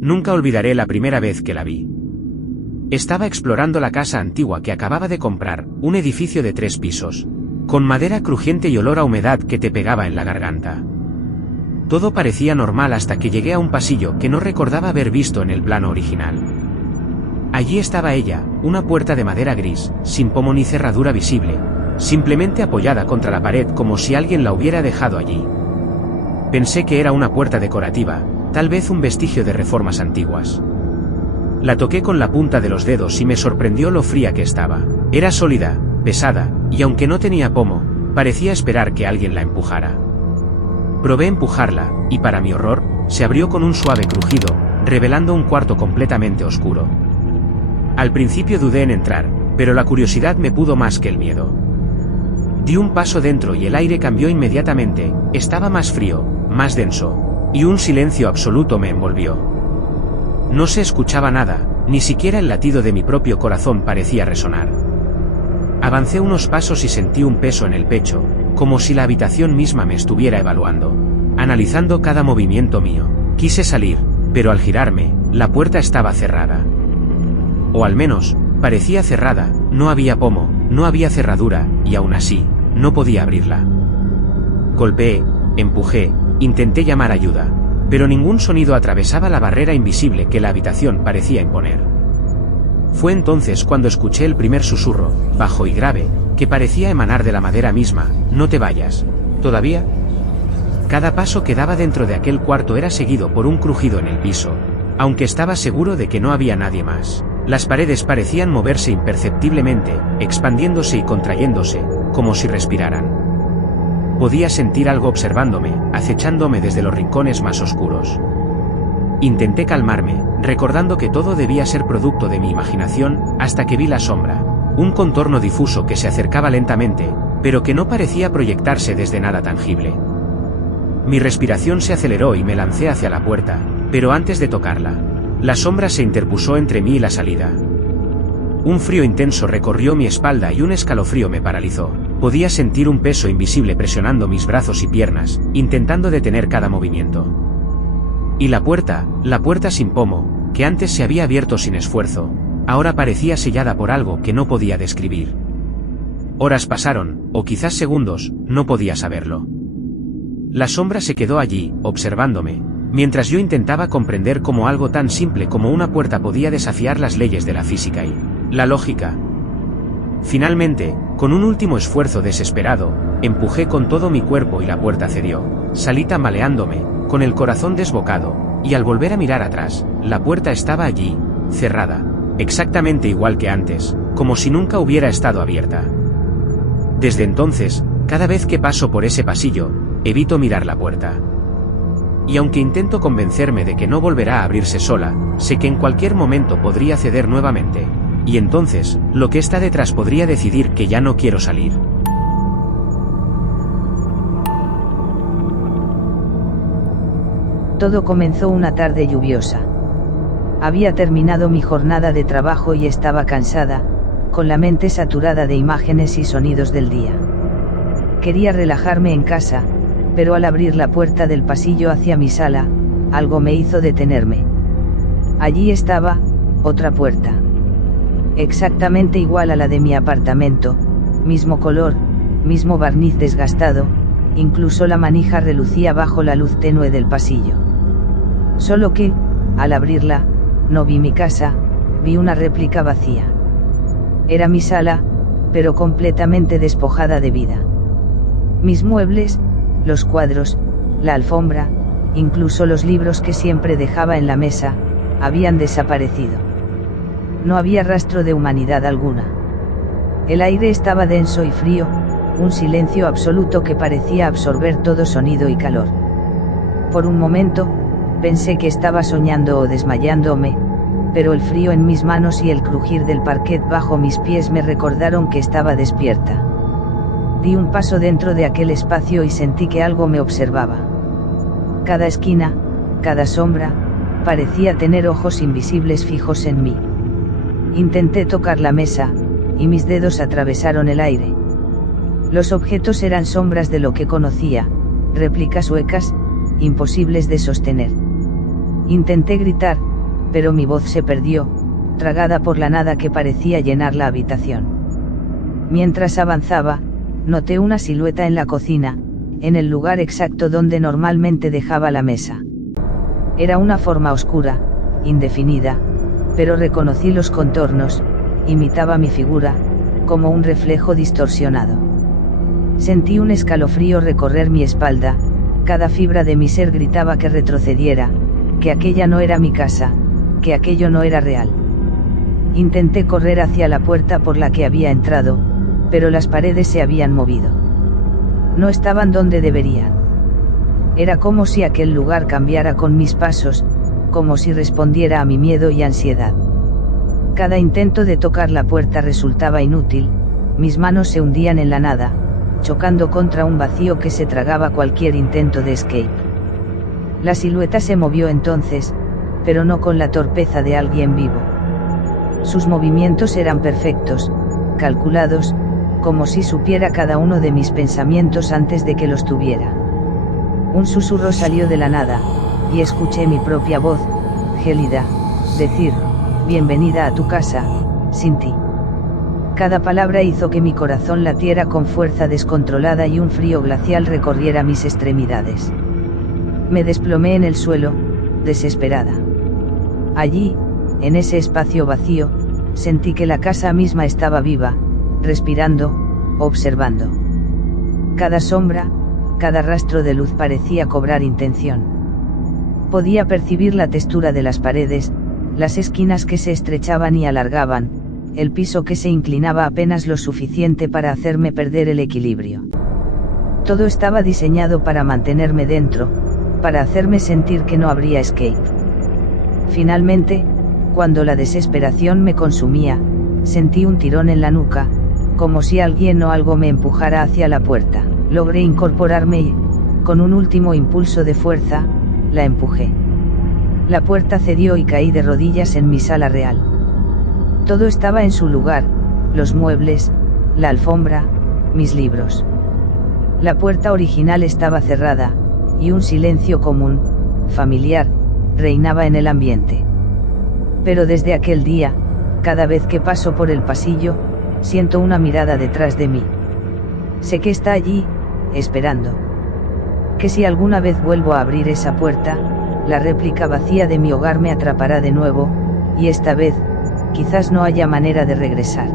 Nunca olvidaré la primera vez que la vi. Estaba explorando la casa antigua que acababa de comprar, un edificio de 3 pisos, con madera crujiente y olor a humedad que te pegaba en la garganta. Todo parecía normal hasta que llegué a un pasillo que no recordaba haber visto en el plano original. Allí estaba ella, una puerta de madera gris, sin pomo ni cerradura visible, simplemente apoyada contra la pared como si alguien la hubiera dejado allí. Pensé que era una puerta decorativa, tal vez un vestigio de reformas antiguas. La toqué con la punta de los dedos y me sorprendió lo fría que estaba. Era sólida, pesada, y aunque no tenía pomo, parecía esperar que alguien la empujara. Probé empujarla, y para mi horror, se abrió con un suave crujido, revelando un cuarto completamente oscuro. Al principio dudé en entrar, pero la curiosidad me pudo más que el miedo. Di un paso dentro y el aire cambió inmediatamente, estaba más frío, más denso, y un silencio absoluto me envolvió. No se escuchaba nada, ni siquiera el latido de mi propio corazón parecía resonar. Avancé unos pasos y sentí un peso en el pecho, como si la habitación misma me estuviera evaluando, analizando cada movimiento mío. Quise salir, pero al girarme, la puerta estaba cerrada. O al menos, parecía cerrada, no había pomo, no había cerradura, y aún así, no podía abrirla. Golpeé, empujé, intenté llamar ayuda, pero ningún sonido atravesaba la barrera invisible que la habitación parecía imponer. Fue entonces cuando escuché el primer susurro, bajo y grave, que parecía emanar de la madera misma: «No te vayas. ¿Todavía?». Cada paso que daba dentro de aquel cuarto era seguido por un crujido en el piso, aunque estaba seguro de que no había nadie más. Las paredes parecían moverse imperceptiblemente, expandiéndose y contrayéndose, como si respiraran. Podía sentir algo observándome, acechándome desde los rincones más oscuros. Intenté calmarme, recordando que todo debía ser producto de mi imaginación, hasta que vi la sombra, un contorno difuso que se acercaba lentamente, pero que no parecía proyectarse desde nada tangible. Mi respiración se aceleró y me lancé hacia la puerta, pero antes de tocarla, la sombra se interpuso entre mí y la salida. Un frío intenso recorrió mi espalda y un escalofrío me paralizó. Podía sentir un peso invisible presionando mis brazos y piernas, intentando detener cada movimiento. Y la puerta sin pomo, que antes se había abierto sin esfuerzo, ahora parecía sellada por algo que no podía describir. Horas pasaron, o quizás segundos, no podía saberlo. La sombra se quedó allí, observándome, mientras yo intentaba comprender cómo algo tan simple como una puerta podía desafiar las leyes de la física y la lógica. Finalmente, con un último esfuerzo desesperado, empujé con todo mi cuerpo y la puerta cedió. Salí tambaleándome, con el corazón desbocado, y al volver a mirar atrás, la puerta estaba allí, cerrada, exactamente igual que antes, como si nunca hubiera estado abierta. Desde entonces, cada vez que paso por ese pasillo, evito mirar la puerta. Y aunque intento convencerme de que no volverá a abrirse sola, sé que en cualquier momento podría ceder nuevamente. Y entonces, lo que está detrás podría decidir que ya no quiero salir. Todo comenzó una tarde lluviosa. Había terminado mi jornada de trabajo y estaba cansada, con la mente saturada de imágenes y sonidos del día. Quería relajarme en casa, pero al abrir la puerta del pasillo hacia mi sala, algo me hizo detenerme. Allí estaba, otra puerta. Exactamente igual a la de mi apartamento, mismo color, mismo barniz desgastado, incluso la manija relucía bajo la luz tenue del pasillo. Solo que, al abrirla, no vi mi casa, vi una réplica vacía. Era mi sala, pero completamente despojada de vida. Mis muebles, los cuadros, la alfombra, incluso los libros que siempre dejaba en la mesa, habían desaparecido. No había rastro de humanidad alguna. El aire estaba denso y frío, un silencio absoluto que parecía absorber todo sonido y calor. Por un momento, pensé que estaba soñando o desmayándome, pero el frío en mis manos y el crujir del parquet bajo mis pies me recordaron que estaba despierta. Di un paso dentro de aquel espacio y sentí que algo me observaba. Cada esquina, cada sombra, parecía tener ojos invisibles fijos en mí. Intenté tocar la mesa, y mis dedos atravesaron el aire. Los objetos eran sombras de lo que conocía, réplicas huecas, imposibles de sostener. Intenté gritar, pero mi voz se perdió, tragada por la nada que parecía llenar la habitación. Mientras avanzaba, noté una silueta en la cocina, en el lugar exacto donde normalmente dejaba la mesa. Era una forma oscura, indefinida, pero reconocí los contornos, imitaba mi figura, como un reflejo distorsionado. Sentí un escalofrío recorrer mi espalda, cada fibra de mi ser gritaba que retrocediera, que aquella no era mi casa, que aquello no era real. Intenté correr hacia la puerta por la que había entrado, pero las paredes se habían movido. No estaban donde deberían. Era como si aquel lugar cambiara con mis pasos, como si respondiera a mi miedo y ansiedad. Cada intento de tocar la puerta resultaba inútil, mis manos se hundían en la nada, chocando contra un vacío que se tragaba cualquier intento de escape. La silueta se movió entonces, pero no con la torpeza de alguien vivo. Sus movimientos eran perfectos, calculados, como si supiera cada uno de mis pensamientos antes de que los tuviera. Un susurro salió de la nada, y escuché mi propia voz, gélida, decir: «Bienvenida a tu casa, Cinti». Cada palabra hizo que mi corazón latiera con fuerza descontrolada y un frío glacial recorriera mis extremidades. Me desplomé en el suelo, desesperada. Allí, en ese espacio vacío, sentí que la casa misma estaba viva, respirando, observando. Cada sombra, cada rastro de luz parecía cobrar intención. Podía percibir la textura de las paredes, las esquinas que se estrechaban y alargaban, el piso que se inclinaba apenas lo suficiente para hacerme perder el equilibrio. Todo estaba diseñado para mantenerme dentro, para hacerme sentir que no habría escape. Finalmente, cuando la desesperación me consumía, sentí un tirón en la nuca, como si alguien o algo me empujara hacia la puerta. Logré incorporarme y, con un último impulso de fuerza, la empujé. La puerta cedió y caí de rodillas en mi sala real. Todo estaba en su lugar, los muebles, la alfombra, mis libros. La puerta original estaba cerrada, y un silencio común, familiar, reinaba en el ambiente. Pero desde aquel día, cada vez que paso por el pasillo, siento una mirada detrás de mí. Sé que está allí, esperando. Que si alguna vez vuelvo a abrir esa puerta, la réplica vacía de mi hogar me atrapará de nuevo, y esta vez, quizás no haya manera de regresar.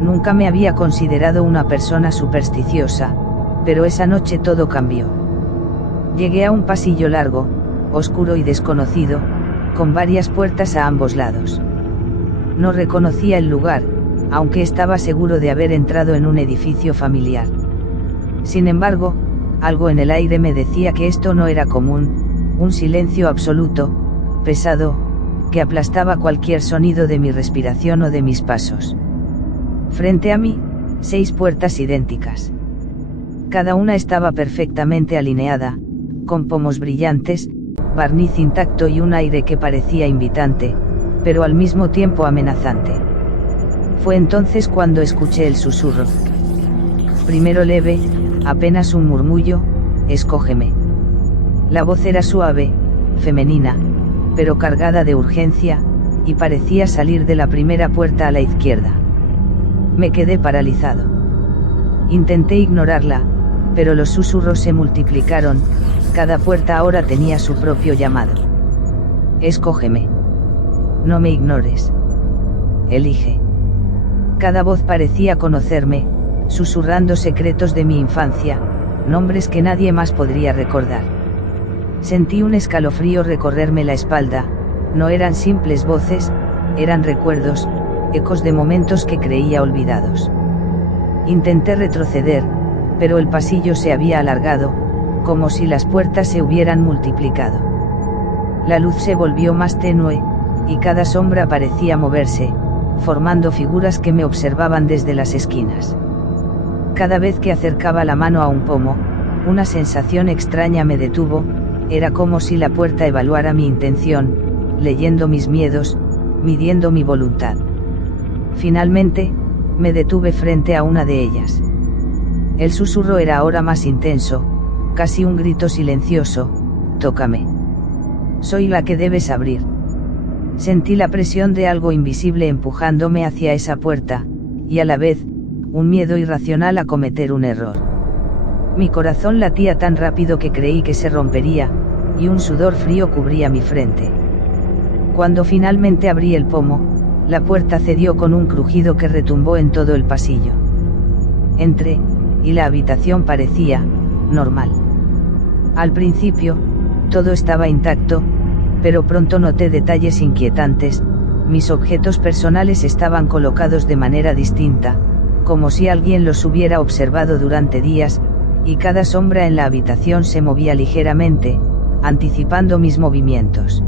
Nunca me había considerado una persona supersticiosa, pero esa noche todo cambió. Llegué a un pasillo largo, oscuro y desconocido, con varias puertas a ambos lados. No reconocía el lugar, aunque estaba seguro de haber entrado en un edificio familiar. Sin embargo, algo en el aire me decía que esto no era común, un silencio absoluto, pesado, que aplastaba cualquier sonido de mi respiración o de mis pasos. Frente a mí, 6 puertas idénticas. Cada una estaba perfectamente alineada, con pomos brillantes, barniz intacto y un aire que parecía invitante, pero al mismo tiempo amenazante. Fue entonces cuando escuché el susurro. Primero leve, apenas un murmullo: «Escógeme». La voz era suave, femenina, pero cargada de urgencia, y parecía salir de la primera puerta a la izquierda. Me quedé paralizado. Intenté ignorarla, pero los susurros se multiplicaron, cada puerta ahora tenía su propio llamado. «Escógeme. No me ignores. Elige». Cada voz parecía conocerme, susurrando secretos de mi infancia, nombres que nadie más podría recordar. Sentí un escalofrío recorrerme la espalda, no eran simples voces, eran recuerdos, ecos de momentos que creía olvidados. Intenté retroceder, pero el pasillo se había alargado, como si las puertas se hubieran multiplicado. La luz se volvió más tenue, y cada sombra parecía moverse, formando figuras que me observaban desde las esquinas. Cada vez que acercaba la mano a un pomo, una sensación extraña me detuvo, era como si la puerta evaluara mi intención, leyendo mis miedos, midiendo mi voluntad. Finalmente, me detuve frente a una de ellas. El susurro era ahora más intenso, casi un grito silencioso: tócame. Soy la que debes abrir. Sentí la presión de algo invisible empujándome hacia esa puerta, y a la vez, un miedo irracional a cometer un error. Mi corazón latía tan rápido que creí que se rompería, y un sudor frío cubría mi frente. Cuando finalmente abrí el pomo, la puerta cedió con un crujido que retumbó en todo el pasillo. Entré, y la habitación parecía normal. Al principio, todo estaba intacto, pero pronto noté detalles inquietantes. Mis objetos personales estaban colocados de manera distinta, como si alguien los hubiera observado durante días, y cada sombra en la habitación se movía ligeramente, anticipando mis movimientos.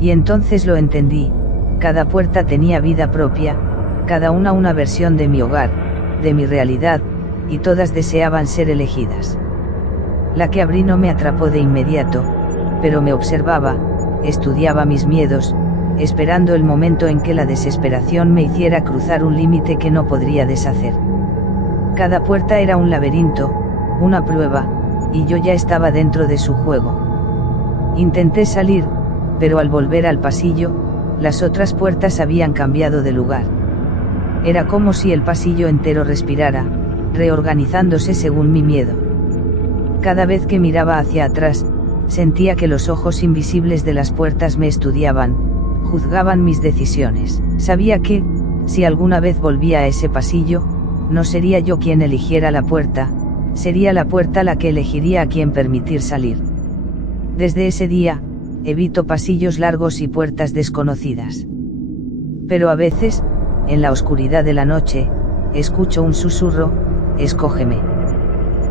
Y entonces lo entendí: cada puerta tenía vida propia, cada una versión de mi hogar, de mi realidad, y todas deseaban ser elegidas. La que abrí no me atrapó de inmediato, pero me observaba, estudiaba mis miedos, esperando el momento en que la desesperación me hiciera cruzar un límite que no podría deshacer. Cada puerta era un laberinto, una prueba, y yo ya estaba dentro de su juego. Intenté salir, pero al volver al pasillo, las otras puertas habían cambiado de lugar. Era como si el pasillo entero respirara, reorganizándose según mi miedo. Cada vez que miraba hacia atrás, sentía que los ojos invisibles de las puertas me estudiaban, juzgaban mis decisiones. Sabía que, si alguna vez volvía a ese pasillo, no sería yo quien eligiera la puerta, sería la puerta la que elegiría a quien permitir salir. Desde ese día, evito pasillos largos y puertas desconocidas. Pero a veces, en la oscuridad de la noche, escucho un susurro: escógeme.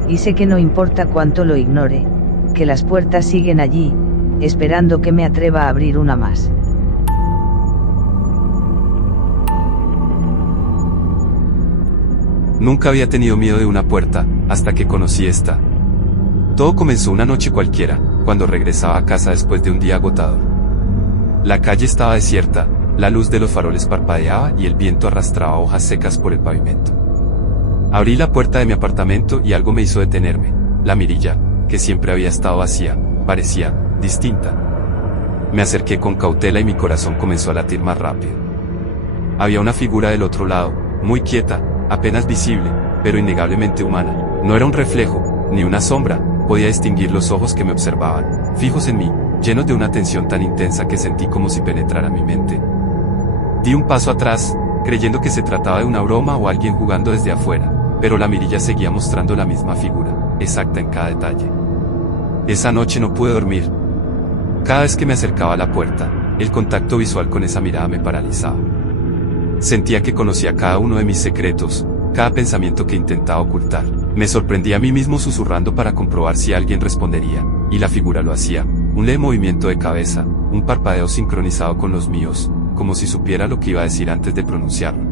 Y sé que no importa cuánto lo ignore, que las puertas siguen allí, esperando que me atreva a abrir una más. Nunca había tenido miedo de una puerta, hasta que conocí esta. Todo comenzó una noche cualquiera, cuando regresaba a casa después de un día agotador. La calle estaba desierta, la luz de los faroles parpadeaba y el viento arrastraba hojas secas por el pavimento. Abrí la puerta de mi apartamento y algo me hizo detenerme. La mirilla, que siempre había estado vacía, parecía distinta. Me acerqué con cautela y mi corazón comenzó a latir más rápido. Había una figura del otro lado, muy quieta, apenas visible, pero innegablemente humana. No era un reflejo, ni una sombra, podía distinguir los ojos que me observaban, fijos en mí, llenos de una tensión tan intensa que sentí como si penetrara mi mente. Di un paso atrás, creyendo que se trataba de una broma o alguien jugando desde afuera, pero la mirilla seguía mostrando la misma figura, exacta en cada detalle. Esa noche no pude dormir. Cada vez que me acercaba a la puerta, el contacto visual con esa mirada me paralizaba. Sentía que conocía cada uno de mis secretos, cada pensamiento que intentaba ocultar. Me sorprendí a mí mismo susurrando para comprobar si alguien respondería, y la figura lo hacía: un leve movimiento de cabeza, un parpadeo sincronizado con los míos, como si supiera lo que iba a decir antes de pronunciarlo.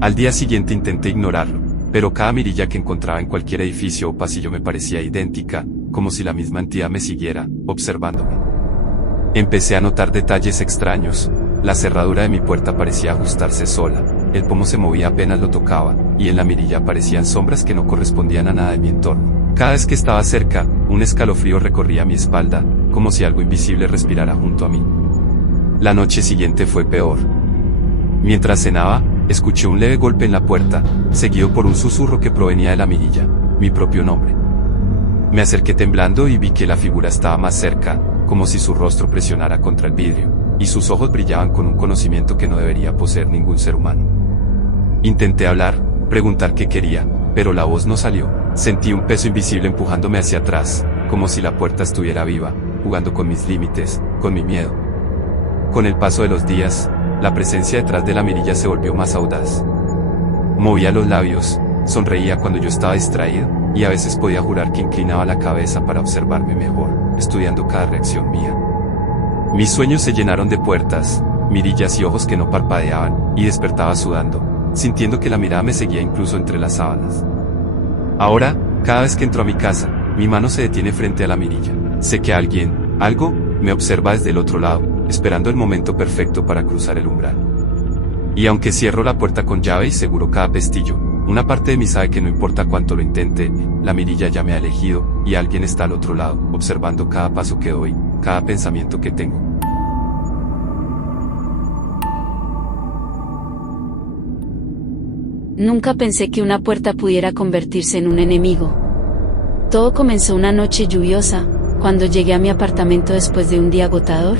Al día siguiente intenté ignorarlo, pero cada mirilla que encontraba en cualquier edificio o pasillo me parecía idéntica, como si la misma entidad me siguiera, observándome. Empecé a notar detalles extraños. La cerradura de mi puerta parecía ajustarse sola, el pomo se movía apenas lo tocaba, y en la mirilla aparecían sombras que no correspondían a nada de mi entorno. Cada vez que estaba cerca, un escalofrío recorría mi espalda, como si algo invisible respirara junto a mí. La noche siguiente fue peor. Mientras cenaba, escuché un leve golpe en la puerta, seguido por un susurro que provenía de la mirilla: mi propio nombre. Me acerqué temblando y vi que la figura estaba más cerca, como si su rostro presionara contra el vidrio, y sus ojos brillaban con un conocimiento que no debería poseer ningún ser humano. Intenté hablar, preguntar qué quería, pero la voz no salió. Sentí un peso invisible empujándome hacia atrás, como si la puerta estuviera viva, jugando con mis límites, con mi miedo. Con el paso de los días, la presencia detrás de la mirilla se volvió más audaz. Movía los labios, sonreía cuando yo estaba distraído, y a veces podía jurar que inclinaba la cabeza para observarme mejor, estudiando cada reacción mía. Mis sueños se llenaron de puertas, mirillas y ojos que no parpadeaban, y despertaba sudando, sintiendo que la mirada me seguía incluso entre las sábanas. Ahora, cada vez que entro a mi casa, mi mano se detiene frente a la mirilla. Sé que alguien, algo, me observa desde el otro lado, esperando el momento perfecto para cruzar el umbral. Y aunque cierro la puerta con llave y seguro cada pestillo, Una parte de mí sabe que no importa cuánto lo intente, la mirilla ya me ha elegido, y alguien está al otro lado, observando cada paso que doy, cada pensamiento que tengo. Nunca pensé que una puerta pudiera convertirse en un enemigo. Todo comenzó una noche lluviosa, cuando llegué a mi apartamento después de un día agotador.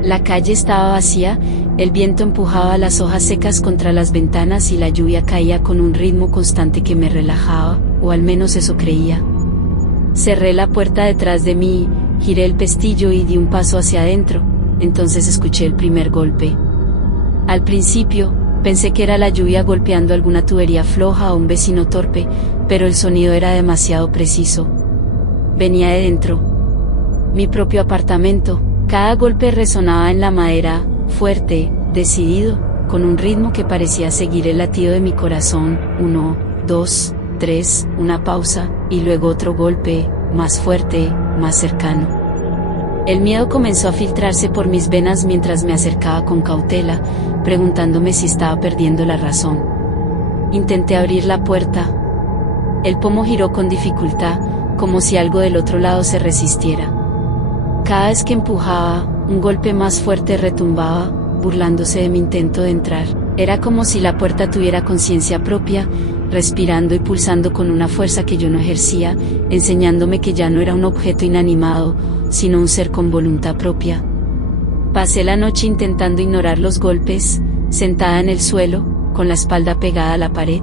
La calle estaba vacía, el viento empujaba las hojas secas contra las ventanas y la lluvia caía con un ritmo constante que me relajaba, o al menos eso creía. Cerré la puerta detrás de mí, giré el pestillo y di un paso hacia adentro, entonces escuché el primer golpe. Al principio, pensé que era la lluvia golpeando alguna tubería floja o un vecino torpe, pero el sonido era demasiado preciso. Venía de dentro. Mi propio apartamento. Cada golpe resonaba en la madera, fuerte, decidido, con un ritmo que parecía seguir el latido de mi corazón. 1, 2, 3, una pausa, y luego otro golpe, más fuerte, más cercano. El miedo comenzó a filtrarse por mis venas mientras me acercaba con cautela, preguntándome si estaba perdiendo la razón. Intenté abrir la puerta. El pomo giró con dificultad, como si algo del otro lado se resistiera. Cada vez que empujaba, un golpe más fuerte retumbaba, burlándose de mi intento de entrar. Era como si la puerta tuviera conciencia propia, respirando y pulsando con una fuerza que yo no ejercía, enseñándome que ya no era un objeto inanimado, sino un ser con voluntad propia. Pasé la noche intentando ignorar los golpes, sentada en el suelo, con la espalda pegada a la pared.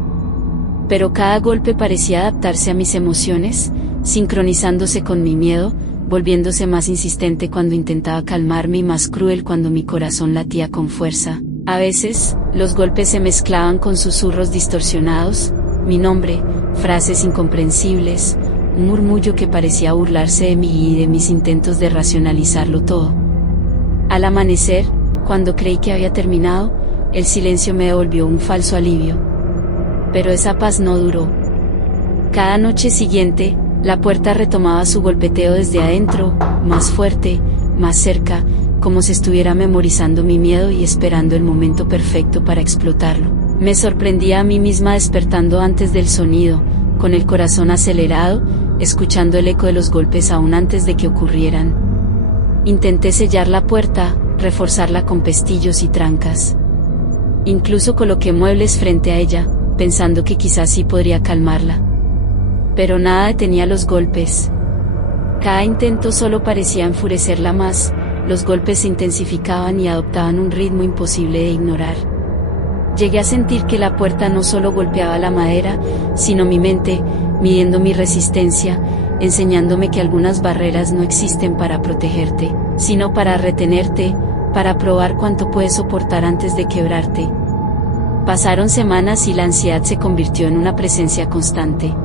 Pero cada golpe parecía adaptarse a mis emociones, sincronizándose con mi miedo, volviéndose más insistente cuando intentaba calmarme y más cruel cuando mi corazón latía con fuerza. A veces, los golpes se mezclaban con susurros distorsionados, mi nombre, frases incomprensibles, un murmullo que parecía burlarse de mí y de mis intentos de racionalizarlo todo. Al amanecer, cuando creí que había terminado, el silencio me devolvió un falso alivio. Pero esa paz no duró. Cada noche siguiente, la puerta retomaba su golpeteo desde adentro, más fuerte, más cerca, como si estuviera memorizando mi miedo y esperando el momento perfecto para explotarlo. Me sorprendía a mí misma despertando antes del sonido, con el corazón acelerado, escuchando el eco de los golpes aún antes de que ocurrieran. Intenté sellar la puerta, reforzarla con pestillos y trancas. Incluso coloqué muebles frente a ella, pensando que quizás sí podría calmarla. Pero nada detenía los golpes. Cada intento solo parecía enfurecerla más, los golpes se intensificaban y adoptaban un ritmo imposible de ignorar. Llegué a sentir que la puerta no solo golpeaba la madera, sino mi mente, midiendo mi resistencia, enseñándome que algunas barreras no existen para protegerte, sino para retenerte, para probar cuánto puedes soportar antes de quebrarte. Pasaron semanas y la ansiedad se convirtió en una presencia constante.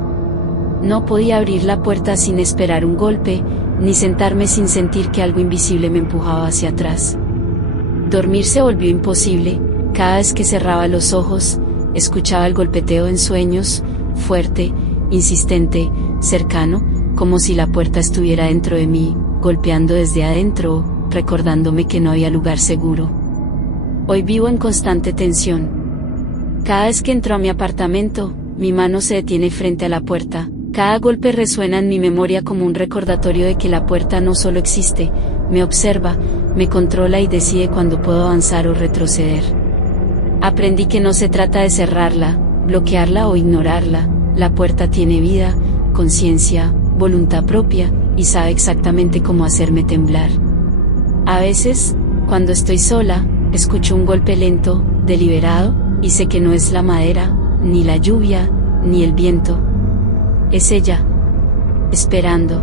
No podía abrir la puerta sin esperar un golpe, ni sentarme sin sentir que algo invisible me empujaba hacia atrás. Dormir se volvió imposible, cada vez que cerraba los ojos, escuchaba el golpeteo en sueños, fuerte, insistente, cercano, como si la puerta estuviera dentro de mí, golpeando desde adentro, recordándome que no había lugar seguro. Hoy vivo en constante tensión. Cada vez que entro a mi apartamento, mi mano se detiene frente a la puerta. Cada golpe resuena en mi memoria como un recordatorio de que la puerta no solo existe, me observa, me controla y decide cuándo puedo avanzar o retroceder. Aprendí que no se trata de cerrarla, bloquearla o ignorarla, la puerta tiene vida, conciencia, voluntad propia, y sabe exactamente cómo hacerme temblar. A veces, cuando estoy sola, escucho un golpe lento, deliberado, y sé que no es la madera, ni la lluvia, ni el viento. Es ella, esperando.